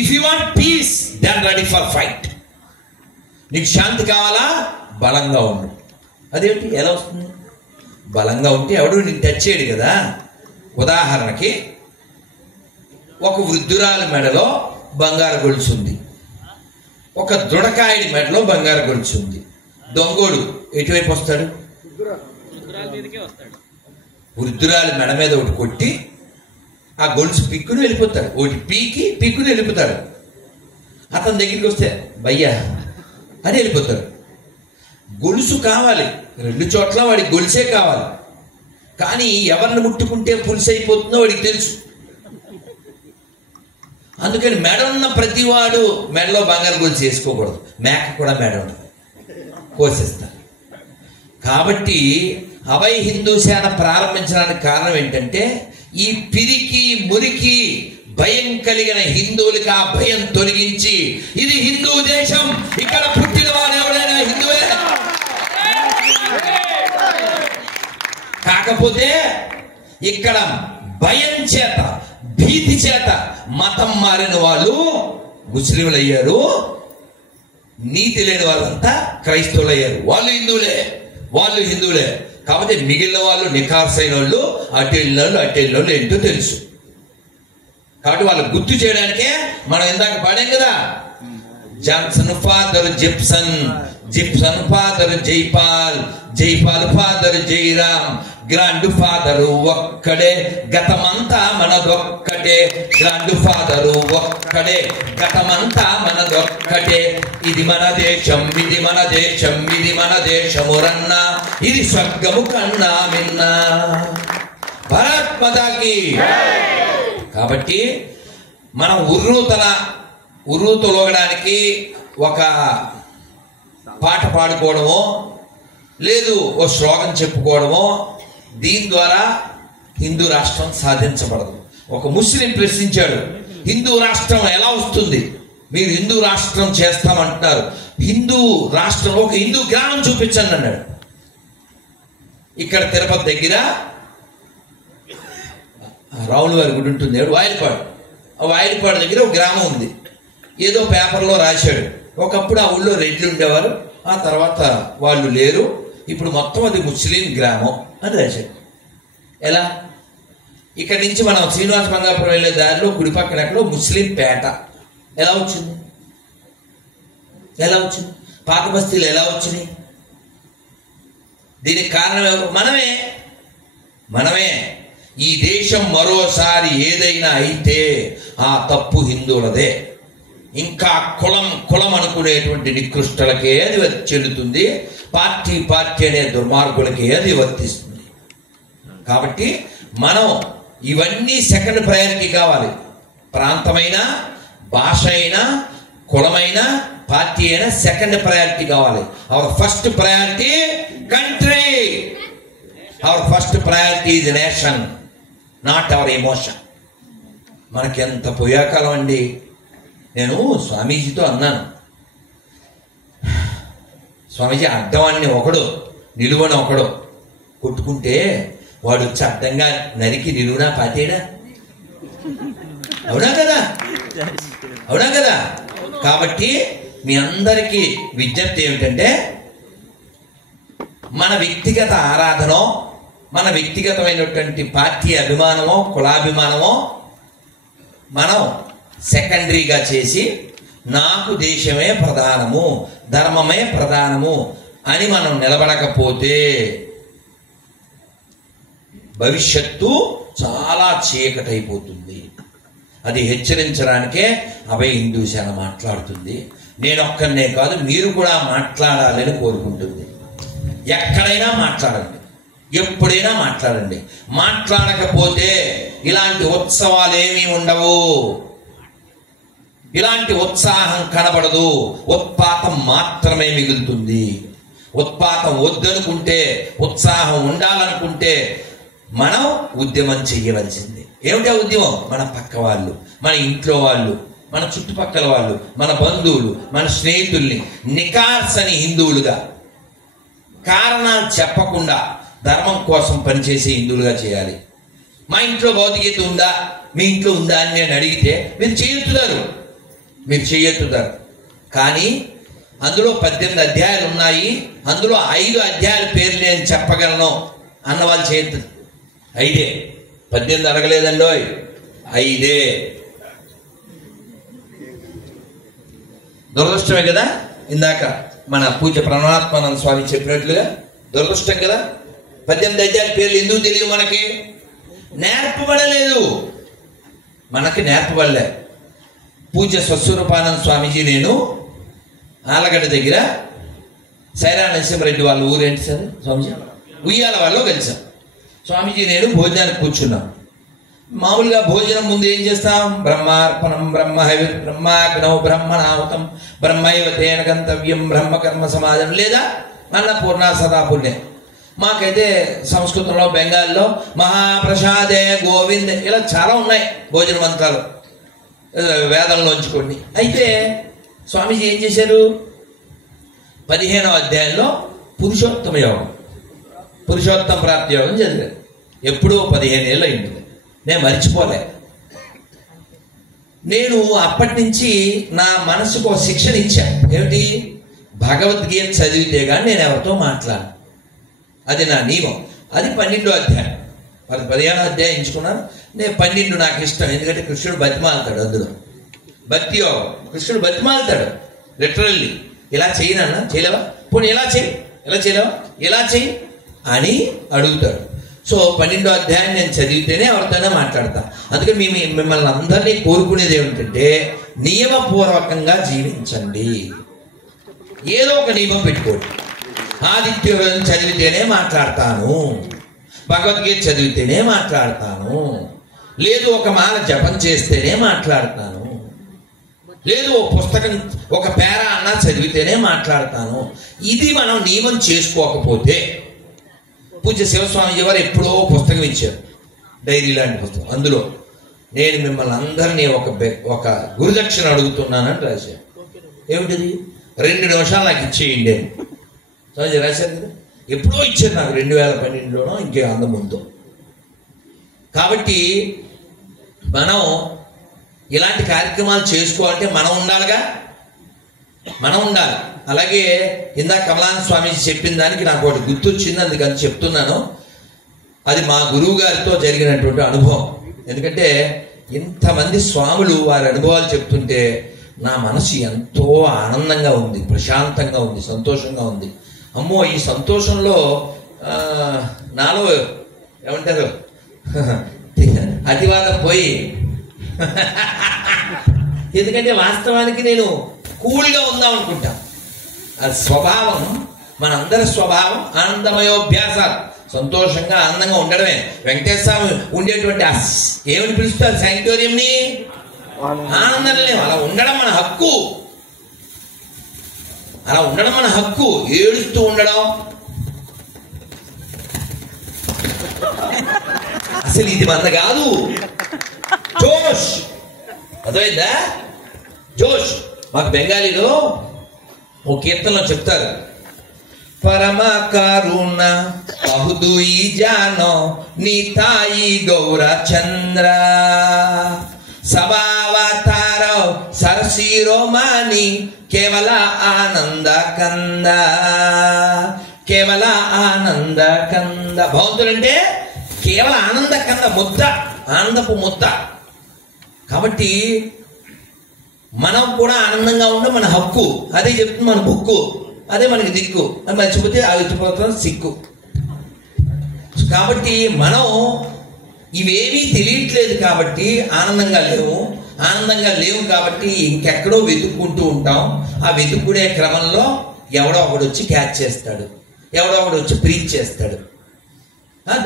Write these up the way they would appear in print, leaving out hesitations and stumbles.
If you want peace then ready for fight. నీకు శాంతి కావాలా, బలంగా ఉండు. అదేంటి, ఎలా వస్తుంది? బలంగా ఉంటే ఎవడు నీకు టచ్ చేయడు కదా. ఉదాహరణకి ఒక వృద్ధురాలి మెడలో బంగారు గొలుసు ఉంది, ఒక దృఢకాయడి మెడలో బంగారు గొలుసు ఉంది. దొంగోడు ఎటువైపు వస్తాడు? వృద్ధురాలి మెడ మీద ఒకటి కొట్టి ఆ గొలుసు పిక్కుని వెళ్ళిపోతాడు, ఒకటి పీక్కుని వెళ్ళిపోతాడు. అతని దగ్గరికి వస్తే భయ్యా అని వెళ్ళిపోతాడు. గొలుసు కావాలి, రెండు చోట్ల వాడికి గొలుసే కావాలి. కానీ ఎవరిని ముట్టుకుంటే పులుసు అయిపోతుందో వాడికి తెలుసు. అందుకని మెడ ఉన్న ప్రతివాడు మెడలో బంగారు గొలుసు వేసుకోకూడదు. మేక కూడా మెడ ఉంటుంది, కోసేస్తారు. కాబట్టి అభయ హిందూ సేన ప్రారంభించడానికి కారణం ఏంటంటే ఈ పిరికి మురికి భయం కలిగిన హిందువులకి ఆ భయం తొలగించి, ఇది హిందూ దేశం, ఇక్కడ పుట్టిన వాడు ఎవరైనా హిందువే. కాకపోతే ఇక్కడ భయం చేత, భీతి చేత మతం మారిన వాళ్ళు ముస్లింలు అయ్యారు, నీతి లేని వాళ్ళంతా క్రైస్తవులు అయ్యారు. వాళ్ళు హిందువులే. కాబట్టి మిగిలిన వాళ్ళు నిఖార్సైన వాళ్ళు, అటెళ్ళిన ఏంటో తెలుసు. కాబట్టి వాళ్ళు గుర్తు చేయడానికే మనం ఇందాక పాడాం కదా, Johnson father Gibson, Gibson father Jaipal, Jaipal father Jairam, grand father ఒక్కడే, గతమంతా మనదొక్కటే, గ్రాండ్ ఫాదరు ఒక్కడే, గతమంతా మనదొక్కటే, ఇది మన దేశం, ఇది మన దేశం, ఇది మన దేశమురన్నా, ఇది స్వర్గము కన్నా మిన్నా. భారత్ మాతాకి. కాబట్టి మనం ఉర్రూతలోగడానికి ఒక పాట పాడుకోవడమో లేదు ఓ శ్లోకం చెప్పుకోవడమో దీని ద్వారా హిందూ రాష్ట్రం సాధించబడదు. ఒక ముస్లిం ప్రశ్నించాడు, హిందూ రాష్ట్రం ఎలా వస్తుంది? మీరు హిందూ రాష్ట్రం చేస్తామంటున్నారు, హిందూ రాష్ట్రంలో ఒక హిందూ గ్రామం చూపించండి అన్నాడు. ఇక్కడ తిరుపతి దగ్గర రావుల వారి గుడి ఉంటుంది, వాయిలపాడు. ఆ వాయిలపాడు దగ్గర ఒక గ్రామం ఉంది. ఏదో పేపర్లో రాశాడు, ఒకప్పుడు ఆ ఊళ్ళో రెడ్లు ఉండేవారు, ఆ తర్వాత వాళ్ళు లేరు, ఇప్పుడు మొత్తం అది ముస్లిం గ్రామం అని రాశాడు. ఎలా? ఇక్కడ నుంచి మనం శ్రీనివాస మంగాపురం వెళ్ళే దారిలో గుడి పక్కన ఎక్కడో ముస్లిం పేట. ఎలా వచ్చింది? పాత బస్తీలు ఎలా వచ్చినాయి? దీనికి కారణం ఎవరు? మనమే. ఈ దేశం మరోసారి ఏదైనా అయితే ఆ తప్పు హిందువులదే. ఇంకా కులం అనుకునేటువంటి నికృష్టలకే అది చెల్లుతుంది, పార్టీ అనే దుర్మార్గులకే అది వర్తిస్తుంది. కాబట్టి మనం ఇవన్నీ సెకండ్ ప్రయారిటీ కావాలి. ప్రాంతమైనా, భాష అయినా, కులమైనా, పార్టీ అయినా సెకండ్ ప్రయారిటీ కావాలి. Our first priority country, our first priority is nation, not our emotion. మనకి ఎంత పోయాకాలం అండి. నేను స్వామీజీతో అన్నాను, స్వామీజీ అడ్డవాణ్ణి ఒకడు, నిలువని ఒకడు కొట్టుకుంటే వాడు వచ్చి అడ్డంగా నరికి నిలువునా పాతేడా? అవునా కదా? కాబట్టి మీ అందరికీ విజ్ఞప్తి ఏమిటంటే, మన వ్యక్తిగత ఆరాధనో, మన వ్యక్తిగతమైనటువంటి పార్టీ అభిమానమో, కులాభిమానమో మనం సెకండరీగా చేసి, నాకు దేశమే ప్రధానము, ధర్మమే ప్రధానము అని మనం నిలబడకపోతే భవిష్యత్తు చాలా చీకటైపోతుంది. అది హెచ్చరించడానికే అభయ హిందూ సేన మాట్లాడుతుంది. నేనొక్కనే కాదు, మీరు కూడా మాట్లాడాలని కోరుకుంటుంది. ఎక్కడైనా మాట్లాడండి, ఎప్పుడైనా మాట్లాడండి. మాట్లాడకపోతే ఇలాంటి ఉత్సవాలు ఏమీ ఉండవు, ఇలాంటి ఉత్సాహం కనబడదు, ఉత్పాతం మాత్రమే మిగులుతుంది. ఉత్పాతం వద్దనుకుంటే, ఉత్సాహం ఉండాలనుకుంటే మనం ఉద్యమం చెయ్యవలసిందే. ఏమిటా ఉద్యమం? మన పక్క వాళ్ళు, మన ఇంట్లో వాళ్ళు, మన చుట్టుపక్కల వాళ్ళు, మన బంధువులు, మన స్నేహితుల్ని నికార్సని హిందువులుగా, కారణాలు చెప్పకుండా ధర్మం కోసం పనిచేసే హిందువులుగా చేయాలి. మా ఇంట్లో భౌతికత ఉందా, మీ ఇంట్లో ఉందా అని నేను అడిగితే మీరు చేస్తున్నారు. మీరు చెయ్యెత్తుతారు. కానీ అందులో 18 అధ్యాయాలు ఉన్నాయి. అందులో 5 అధ్యాయాల పేర్లు నేను చెప్పగలను అన్నవాళ్ళు చేయొద్దు. 5 18 అడగలేదండో, 5. దురదృష్టమే కదా, ఇందాక మన పూజ ప్రణవాత్మానంద స్వామి చెప్పినట్లుగా దురదృష్టం కదా. 18 అధ్యాయాల పేర్లు ఎందుకు తెలియదు? మనకి నేర్పబడలేదు. మనకి నేర్పబడలే. పూజ స్వస్వరూపానంద స్వామీజీ నేను ఆలగడ్డ దగ్గర సైరా నరసింహారెడ్డి వాళ్ళ ఊరేంటి సార్ స్వామీజీ, ఉయ్యాల వాళ్ళు కలిసాం. స్వామీజీ నేను భోజనానికి కూర్చున్నాం. మామూలుగా భోజనం ముందు ఏం చేస్తాం? బ్రహ్మార్పణం, బ్రహ్మాగ్నౌ బ్రహ్మణాహుతం, బ్రహ్మైవ తేన గంతవ్యం, బ్రహ్మకర్మ సమాజం, లేదా అన్నపూర్ణ సదాపుణ్యం. మాకైతే సంస్కృతంలో, బెంగాల్లో మహాప్రసాదే గోవింద్ ఇలా చాలా ఉన్నాయి భోజన మంత్రాలు వేదంలోంచి కొన్ని. అయితే స్వామీజీ ఏం చేశారు? 15వ అధ్యాయంలో పురుషోత్తమ యోగం, పురుషోత్తమ ప్రాప్తి యోగం చదివారు. ఎప్పుడో 15 ఏళ్ళు అయింది. నేను మర్చిపోలే. నేను అప్పటి నుంచి నా మనసుకు ఒక శిక్షణ ఇచ్చాను. ఏమిటి? భగవద్గీత చదివితే కానీ నేను ఎవరితో మాట్లాడను. అది నా నియమం. అది 12వ అధ్యాయం. 15వ అధ్యాయం ఎంచుకున్నాను. నేను 12 నాకు ఇష్టం. ఎందుకంటే కృష్ణుడు బతిమాలతాడు అందులో. భక్తి యోగం కృష్ణుడు బతిమాలతాడు లిటరల్లీ. ఇలా చేయనన్నా, చేయలేవా? పోనీ ఇలా చేయి, ఇలా చేయలేవా? ఇలా చేయి అని అడుగుతాడు. సో 12వ అధ్యాయం నేను చదివితేనే ఎవరితోనే మాట్లాడతా. అందుకని మిమ్మల్ని అందరినీ కోరుకునేది ఏమిటంటే నియమపూర్వకంగా జీవించండి. ఏదో ఒక నియమం పెట్టుకోండి. ఆదిత్య హృదయం చదివితేనే మాట్లాడతాను, భగవద్గీత చదివితేనే మాట్లాడతాను, లేదు ఒక మాల జపం చేస్తేనే మాట్లాడతాను, లేదు ఒక పుస్తకం ఒక పేరా అన్నా చదివితేనే మాట్లాడతాను. ఇది మనం నియమం చేసుకోకపోతే, పూజ్య శివస్వామిజీ వారు ఎప్పుడో పుస్తకం ఇచ్చారు, డైరీ లాంటి పుస్తకం. అందులో నేను మిమ్మల్ని అందరినీ ఒక గురుదక్షిణ అడుగుతున్నానని రాశారు. ఏమిటిది? 2 నిమిషాలు నాకు ఇచ్చేయండి అని స్వామిజీ రాశారు కదా. ఎప్పుడో ఇచ్చారు నాకు, 2012లోనో ఇంకే అంద ముందు. కాబట్టి మనం ఇలాంటి కార్యక్రమాలు చేసుకోవాలంటే మనం ఉండాలిగా, మనం ఉండాలి. అలాగే ఇందాక కమలానంద స్వామీజీ చెప్పిన దానికి నాకు ఒకటి గుర్తొచ్చింది, అందుకని చెప్తున్నాను. అది మా గురువు గారితో జరిగినటువంటి అనుభవం. ఎందుకంటే ఇంతమంది స్వాములు వారి అనుభవాలు చెప్తుంటే నా మనసు ఎంతో ఆనందంగా ఉంది, ప్రశాంతంగా ఉంది, సంతోషంగా ఉంది. అమ్మో, ఈ సంతోషంలో నాలో ఏమంటారు అతివాదం పోయి, ఎందుకంటే వాస్తవానికి నేను కూల్గా ఉందాం అనుకుంటా. అది స్వభావం, మనందరి స్వభావం ఆనందమయోభ్యాసాలు. సంతోషంగా ఆనందంగా ఉండడమే. వెంకటేశ్వర స్వామి ఉండేటువంటి ఏమని పిలుస్తారు శాంక్టోరియంని? ఆనందం. అలా ఉండడం మన హక్కు, అలా ఉండడం మన హక్కు. ఏడుస్తూ ఉండడం అసలు ఇది మన కాదు. జోష్, అర్థమైందా? జోష్. మాకు బెంగాలీలో ఓ కీర్తనలో చెప్తారు, పరమ కరుణ బహుదుయి జానో నీతాయి గౌర చంద్ర సభావతార సరసిరోమాని కేవల ఆనంద కంద, కేవల ఆనంద కంద. భగవంతుడంటే కేవల ఆనంద కంద, ముద్ద, ఆనందపు ముద్ద. కాబట్టి మనం కూడా ఆనందంగా ఉండడం మన హక్కు. అదే చెప్తుంది మన బుక్కు, అదే మనకి దిక్కు. అది మర్చిపోతే ఆగిపోతాం సిక్కు. కాబట్టి మనం ఇవేమీ తెలియట్లేదు కాబట్టి ఆనందంగా లేవు కాబట్టి ఇంకెక్కడో వెతుక్కుంటూ ఉంటాం. ఆ వెతుక్కునే క్రమంలో ఎవడో ఒకడు వచ్చి క్యాచ్ చేస్తాడు, ఎవడో ఒకడు వచ్చి ప్రీచ్ చేస్తాడు,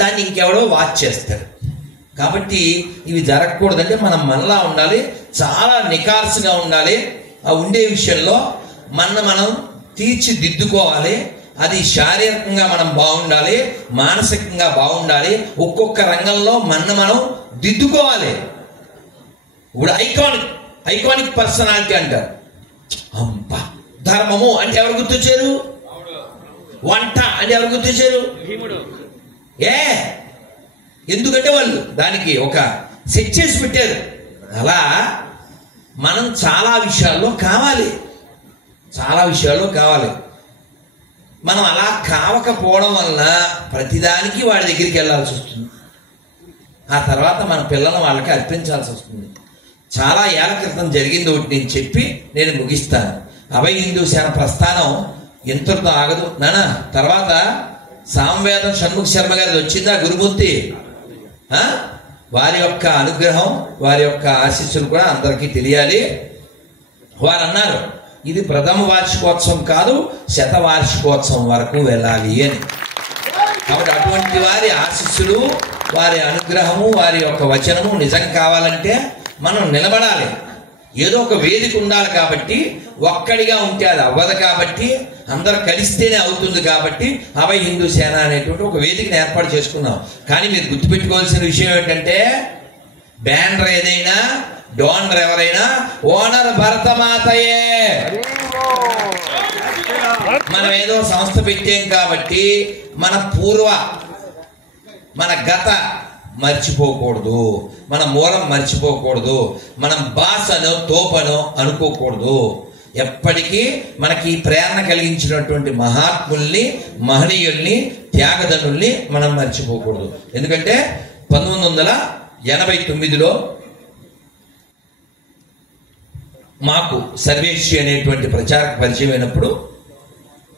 దాన్ని ఇంకెవడో వాచ్ చేస్తాడు. కాబట్టి ఇవి జరగకూడదంటే మనం మనలా ఉండాలి, చాలా నికార్సుగా ఉండాలి. ఆ ఉండే విషయంలో మనం తీర్చిదిద్దుకోవాలి. అది శారీరకంగా మనం బాగుండాలి, మానసికంగా బాగుండాలి. ఒక్కొక్క రంగంలో మనం దిద్దుకోవాలి. ఇప్పుడు ఐకానిక్ పర్సనాలిటీ అంటారు. అబ్బా, ధర్మము అంటే ఎవరు గుర్తొచ్చారు? వంట అంటే ఎవరు గుర్తొచ్చారు? ఎందుకంటే వాళ్ళు దానికి ఒక సెట్ చేసి పెట్టారు. అలా మనం చాలా విషయాల్లో కావాలి, చాలా విషయాల్లో కావాలి. మనం అలా కావకపోవడం వలన ప్రతిదానికి వాడి దగ్గరికి వెళ్ళాల్సి వస్తుంది. ఆ తర్వాత మన పిల్లలను వాళ్ళకి అర్పించాల్సి వస్తుంది. చాలా ఏళ్ల క్రితం జరిగింది ఒకటి నేను చెప్పి నేను ముగిస్తాను. అభయ హిందూ సేన ప్రస్థానం ఎంతటితో ఆగదు నానా. తర్వాత సామవేదం షణ్ముఖ శర్మ గారిది వచ్చిందా గురుమూర్తి? వారి యొక్క అనుగ్రహం, వారి యొక్క ఆశీస్సులు కూడా అందరికీ తెలియాలి. వారు అన్నారు ఇది ప్రథమ వార్షికోత్సవం కాదు, శతవార్షికోత్సవం వరకు వెళ్ళాలి అని. కాబట్టి అటువంటి వారి ఆశీస్సులు, వారి అనుగ్రహము, వారి యొక్క వచనము నిజం కావాలంటే మనం నిలబడాలి. ఏదో ఒక వేదిక ఉండాలి. కాబట్టి ఒక్కడిగా ఉంటే అది అవ్వదు. కాబట్టి అందరు కలిస్తేనే అవుతుంది. కాబట్టి అభయ హిందూ సేన అనేటువంటి ఒక వేదికను ఏర్పాటు చేసుకున్నాం. కానీ మీరు గుర్తుపెట్టుకోవాల్సిన విషయం ఏంటంటే బ్యానర్ ఏదైనా, డోనర్ ఎవరైనా, ఓనర్ భరతమాతయే. మనం ఏదో సంస్థ పెట్టాం కాబట్టి మన గత మర్చిపోకూడదు, మన మూలం మర్చిపోకూడదు, మనం బాసనో తోపనో అనుకోకూడదు. ఎప్పటికీ మనకి ప్రేరణ కలిగించినటువంటి మహాత్ముల్ని, మహనీయుల్ని, త్యాగధనుల్ని మనం మర్చిపోకూడదు. ఎందుకంటే 1989లో మాకు సర్వేశ్వరి అనేటువంటి ప్రచారక పరిచయం అయినప్పుడు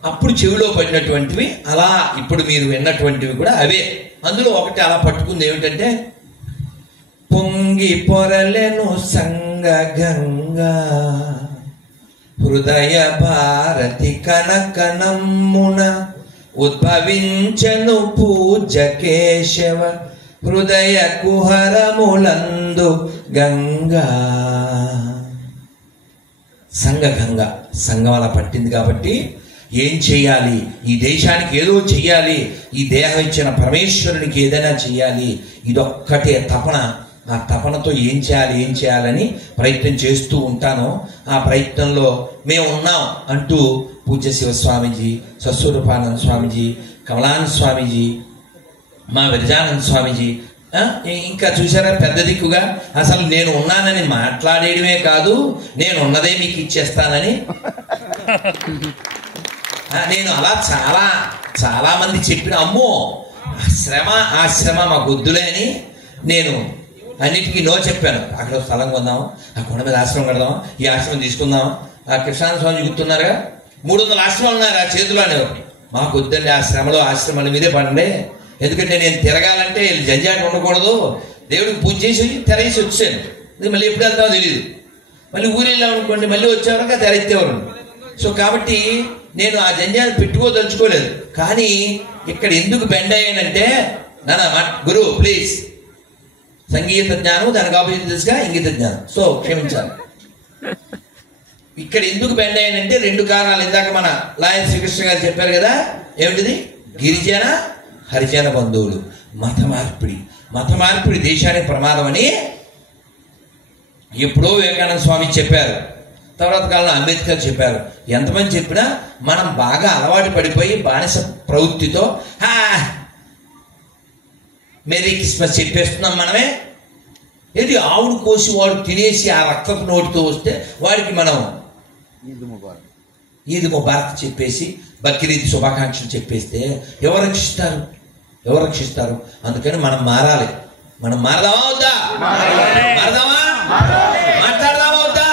అప్పుడు చెవిలో పడినటువంటివి అలా ఇప్పుడు మీరు విన్నటువంటివి కూడా అవే. అందులో ఒకటి అలా పట్టుకుంది ఏమిటంటే పొంగి పొరలెను సంగ గంగా హృదయ భారతి కనకనమ్మున ఉద్భవించను పూజ కేశవ హృదయ కుహరములందు గంగా. సంఘం అలా పట్టింది. కాబట్టి ఏం చెయ్యాలి? ఈ దేశానికి ఏదో చెయ్యాలి, ఈ దేహం ఇచ్చిన పరమేశ్వరునికి ఏదైనా చెయ్యాలి. ఇదొక్కటే తపన. ఆ తపనతో ఏం చేయాలని ప్రయత్నం చేస్తూ ఉంటాను. ఆ ప్రయత్నంలో మేము ఉన్నాం అంటూ పూజ్య శివస్వామీజీ, సస్వరూపానంద స్వామీజీ, కమలానంద స్వామీజీ, మా విరజానంద స్వామీజీ, ఇంకా చూసారా పెద్ద దిక్కుగా అసలు నేను ఉన్నానని మాట్లాడేయడమే కాదు, నేను ఉన్నదే మీకు ఇచ్చేస్తానని. నేను అలా చాలా మంది చెప్పిన అమ్మో ఆశ్రమ మా గొద్దులే అని నేను అన్నిటికీ నో చెప్పాను. అక్కడ స్థలం కొందాం, ఆ కొండ మీద ఆశ్రమం కడదాం, ఈ ఆశ్రమం తీసుకుందాం. ఆ కృష్ణానంద స్వామి గుర్తున్నారుగా, 300 ఆశ్రమాలు ఉన్నారు ఆ చేతిలో అనేవారు. మాకు వద్దండి ఆ శ్రమలో, ఆశ్రమాల మీదే పడండి. ఎందుకంటే నేను తిరగాలంటే జంజాట ఉండకూడదు. దేవుడికి పూజ చేసి తెరేసి వచ్చాను. మళ్ళీ ఎప్పుడు వెళ్తామో తెలియదు. మళ్ళీ ఊరు వెళ్ళాం అనుకోండి, మళ్ళీ వచ్చేవరకు తెరెత్తేవారు. సో కాబట్టి నేను ఆ జంజాన్ని పెట్టుకోదలుచుకోలేదు. కానీ ఇక్కడ ఎందుకు బెండ్ అయ్యానంటే గురు ప్లీజ్, సంగీత జ్ఞానం దానికి ఆపోజిట్ దిశగా ఇంగిత జ్ఞానం. సో క్షమించాలి. ఇక్కడ ఎందుకు బెండ్ అయ్యానంటే 2 కారణాలు. ఇందాక మన లాయర్ శ్రీకృష్ణ గారు చెప్పారు కదా, ఏమిటిది? గిరిజన హరిజన బంధువులు, మత మార్పిడి దేశానికి ప్రమాదం అని ఎప్పుడో వివేకానంద స్వామి చెప్పారు. తర్వాత కాలంలో అంబేద్కర్ చెప్పారు. ఎంతమంది చెప్పినా మనం బాగా అలవాటు పడిపోయి బానిస ప్రవృత్తితో మేరీ క్రిస్మస్ చెప్పేస్తున్నాం మనమే. ఏది ఆవుడు కోసి వాడు తినేసి ఆ రక్తపు నోటితో వస్తే వాడికి మనం ఈద్ ముబారక్ చెప్పేసి బక్రీద్ శుభాకాంక్షలు చెప్పేస్తే ఎవరు రక్షిస్తారు? అందుకని మనం మారాలి. మనం మారదామా వద్దా? మారదామా? మాట్లాడదామా వద్దా?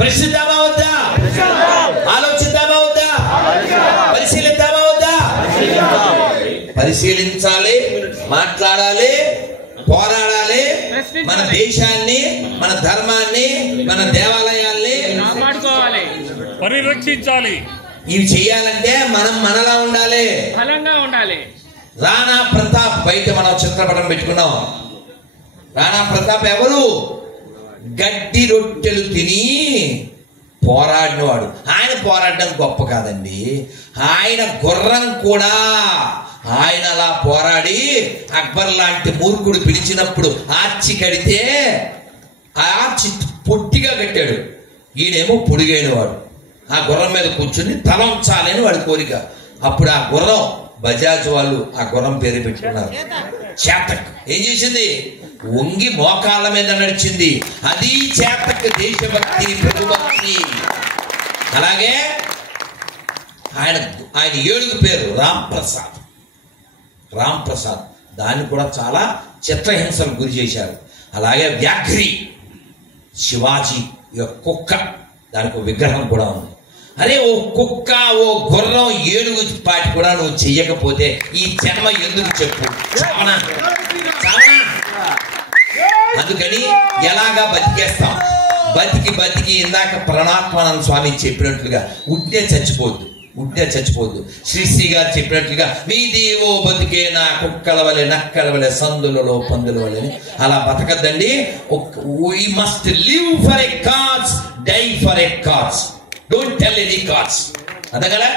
ప్రశ్నిద్దామా వద్దా? ఆలోచిద్దామా వద్దా? పరిశీలిద్దామా వద్దా? పరిశీలించాలి, మాట్లాడాలి, పోరాడాలి. మన దేశాన్ని, మన ధర్మాన్ని, మన దేవాలయాల్ని పరిరక్షించాలి. ఇవి చేయాలంటే మనం మనలా ఉండాలి, బలంగా ఉండాలి. రాణా ప్రతాప్ బయట మనం చిత్రపటం పెట్టుకున్నాం. రాణా ప్రతాప్ ఎవరు? గడ్డి రొట్టెలు తిని పోరాడినవాడు. ఆయన పోరాడడం గొప్ప కాదండి. ఆయన గుర్రం కూడా ఆయన అలా పోరాడి అక్బర్ లాంటి మూర్ఖుడు పిలిచినప్పుడు ఆర్చి కడితే ఆ ఆర్చి పొట్టిగా కట్టాడు. ఈయనేమో పొడిగైన వాడు. ఆ గుర్రం మీద కూర్చుని తల ఉంచాలని వాడి కోరిక. అప్పుడు ఆ గుర్రం బజాజ్ వాళ్ళు ఆ గుర్రం పేరు పెట్టుకున్నారు. చేతక్ ఏం చేసింది? వంగి మోకాళ్ళ మీద నడిచింది. అది చేతక్ దేశభక్తి, ప్రభుభక్తి. అలాగే ఆయన 7 పేరు రాంప్రసాద్. దాన్ని కూడా చాలా చిత్రహింసలకు గురి చేశారు. అలాగే వ్యాఘ్రి, శివాజీ కుక్క, దానికి ఒక విగ్రహం కూడా ఉంది. అరే ఓ కుక్క, ఓ గుర్రం, 7 పాటి కూడా నువ్వు చెయ్యకపోతే ఈ జన్మ ఎందుకు చెప్పు? చావనా? అందుకని ఎలాగా బతికేస్తాం? బతికి ఇందాక ప్రణాత్మానంద స్వామి చెప్పినట్లుగా ఉట్టే చచ్చిపోద్దు. శ్రీశ్రీ గారు చెప్పినట్లుగా మీది ఓ బతికే నా కుక్కల వలె, నక్కల వలె, సందులలో పందుల వలె అలా బతకద్దండి. we must live for a cause, die for a cause. Don't tell any cause. అదగలా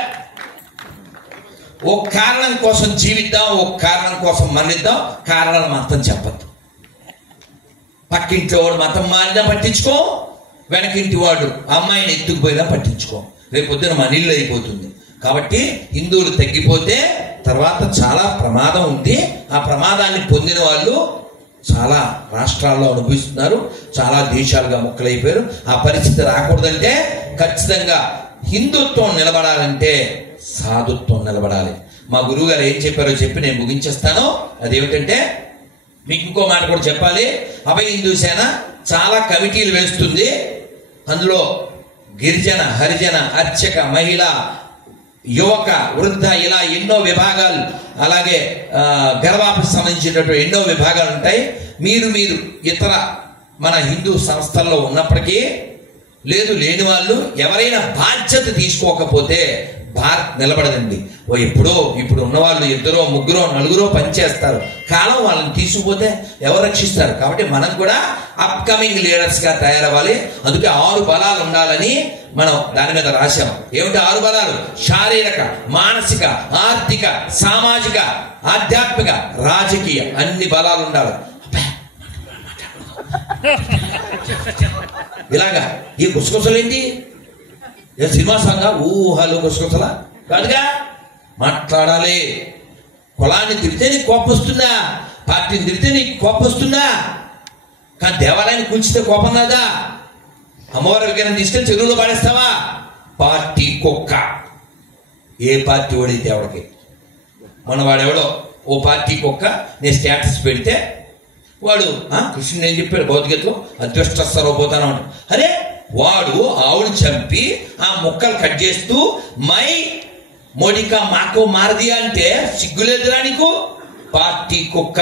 ఓ కారణం కోసం జీవిద్దాం, ఓ కారణం కోసం మరణిద్దాం. కారణాలు మాత్రం చెప్పద్దు. పక్కింటి వాడు మతం మారినా పట్టించుకో, వెనకింటి వాడు అమ్మాయిని ఎత్తుకుపోయినా పట్టించుకో. రేపొద్దున మన ఇల్లు అయిపోతుంది. కాబట్టి హిందువులు తగ్గిపోతే తర్వాత చాలా ప్రమాదం ఉంది. ఆ ప్రమాదాన్ని పొందిన వాళ్ళు చాలా రాష్ట్రాల్లో అనుభవిస్తున్నారు. చాలా దేశాలుగా ముక్కలైపోయారు. ఆ పరిస్థితి రాకూడదంటే ఖచ్చితంగా హిందుత్వం నిలబడాలంటే సాధుత్వం నిలబడాలి. మా గురువు గారు ఏం చెప్పారో చెప్పి నేను ముగించేస్తాను. అదేమిటంటే, మీకు ఇంకో మాట కూడా చెప్పాలి. అభయ హిందూ సేన చాలా కమిటీలు వేస్తుంది. అందులో గిరిజన, హరిజన, అర్చక, మహిళ, యువక, వృద్ధ, ఇలా ఎన్నో విభాగాలు, అలాగే గర్భానికి సంబంధించినటువంటి ఎన్నో విభాగాలు ఉంటాయి. మీరు ఇతర మన హిందూ సంస్థల్లో ఉన్నప్పటికీ లేని వాళ్ళు ఎవరైనా బాధ్యత తీసుకోకపోతే భారత్ నిలబడదండి. ఇప్పుడు ఉన్నవాళ్ళు 2, 3, 4 పనిచేస్తారు. కాలం వాళ్ళని తీసుకుపోతే ఎవరు రక్షిస్తారు? కాబట్టి మనం కూడా అప్కమింగ్ లీడర్స్ గా తయారవ్వాలి. అందుకే 6 బలాలు ఉండాలని మనం దాని మీద రాశాం. ఏమిటి 6 బలాలు? శారీరక, మానసిక, ఆర్థిక, సామాజిక, ఆధ్యాత్మిక, రాజకీయ, అన్ని బలాలు ఉండాలి. ఇలాగా ఈ గుసగుసలేంటి? సినిమా సంఘ ఊహలు గుసగుసలా కాదుగా. మాట్లాడాలి. కులాన్ని తిడితే నీకు కోపం వస్తుందా? పార్టీని తిడితే నీకు కోపం వస్తుందా? కానీ దేవాలయాన్ని కూల్చితే కోపం రాదా? అమ్మవారి విగ్రహం తీసుకొని చెరువులో పాడేస్తావా? పార్టీ కుక్క. ఏ పార్టీ ఓడితే ఎవడికి? వాడెవడో ఓ పార్టీ కుక్క నేను స్టేటస్ పెడితే వాడు కృష్ణుడు ఏం చెప్పాడు భగవద్గీతలో? అద్వేష్ట సర్వభూతానం అంట. అరే వాడు ఆవుని చంపి ఆ ముక్కలు కట్ చేస్తూ మై మోడికా మాకు మారది అంటే సిగ్గులేదురా నీకు? పార్టీ కుక్క.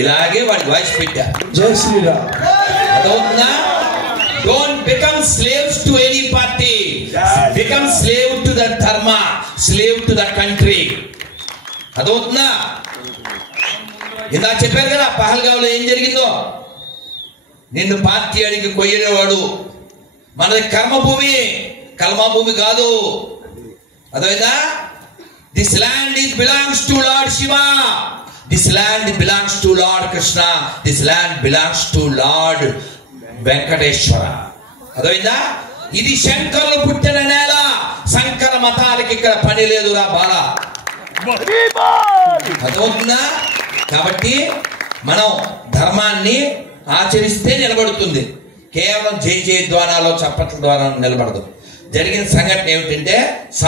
ఇలాగే వాడి వాయిస్ పెట్టా. జై Sriram. అదవుతుందా? Don't become slaves to any party. Become slave to the dharma, slave to the country. అదవుతుందా? ఇందా చెప్పారు కదా పహల్గావ్లో ఏం జరిగిందో. నిన్ను పార్టీ అడిగి కొయ్యేవాడు. మనది కర్మభూమి, కల్మభూమి కాదు. అదైందా? This land belongs to lord Shiva. This land belongs to lord Krishna. This land belongs to lord Venkateswara. అదైందా? ఇది శంకరులు పుట్టిన నేల. శంకర మతాలకి ఇక్కడ పని లేదురా బాల. అదవుతుందా? కాబట్టి మనం ధర్మాన్ని ఆచరిస్తే నిలబడుతుంది. కేవలం జయ ద్వారాలో చప్పట్ల ద్వారా నిలబడదు. జరిగిన సంఘటన ఏమిటంటే